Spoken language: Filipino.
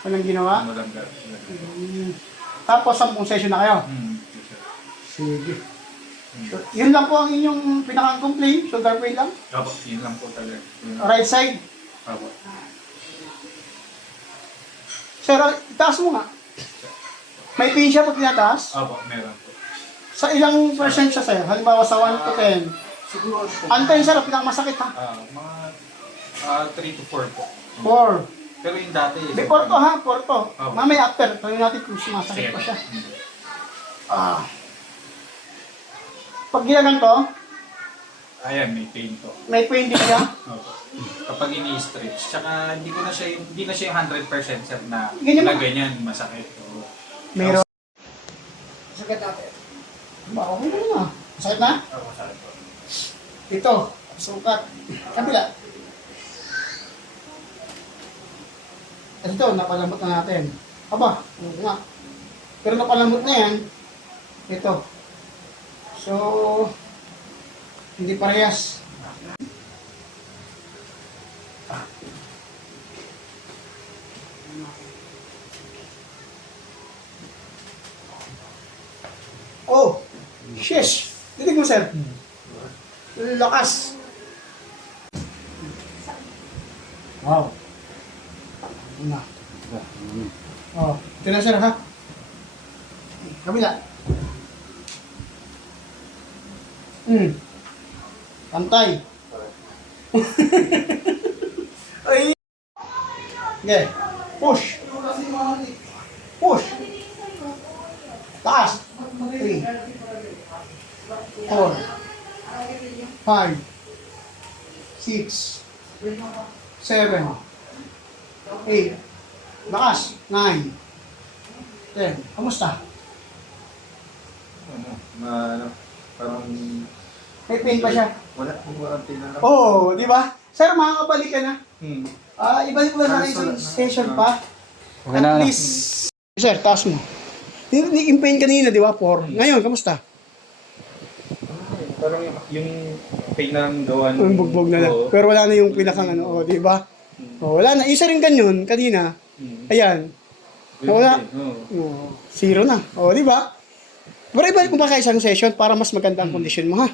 Walang ginawa? Walang gano'n. Tapos 10 session na kayo? Sige. So, yun lang po ang inyong pinaka-complaint, shoulder pain lang? Opo, yun lang po talaga. Right side? Opo. Sir, itaas mo nga. May pain siya pag tinataas? Opo, meron po. Sa ilang percent siya sa'yo? Halimbawa sa 1 to 10. Siguro po. Antayin sir, pinakamasakit ha? Mga 3 to 4 po. 4. Pero yung dati... Before to ha, 4 to. Oh. Mamaya after, tanong natin kung sumasakit pa siya. Pag ginaganto, Ayan, may pain po. may pain din siya. Opo. Kapag ini-stretch, tsaka hindi na siya yung 100% sir na Ganyan wala ba? ganyan, masakit. So, Mayroon. Sakit natin. Ba, okay na na. Sakit na? masakit po. Ito, sukat. Kabila. At ito, napalambot na natin. Aba, oo nga. Pero napalambot na yan. Ito. So, hindi parehas. Oh, shish. Dinig mo, sir. Lakas. Wow. Una. Oh, ito na, sir, ha? Kabila. Pantay. Ay. Okay. Push. Push. Taas. 3, 4, 5, 6, 7, 8, lakas, 9, 10. Kamusta? Parang... May pain pa siya? Wala po, pain na lang. Oo, di ba? Sir, makakabalik ka na. Ibalik mo na isang Wala. session pa. Okay na. At least, sir, taas mo. Yung pain kanina, di ba? 4. Ngayon, kamusta? Parang yung pain na lang gawa Ang bugbog na lang. Oo. Pero wala na yung pinakang ano, di ba? Wala na. Isa rin ganyan kanina. Ayan. Nawala. Oo. 0 na. Di ba? Pero ibalik mo ba kayo isang session para mas maganda ang kondisyon mo, ha?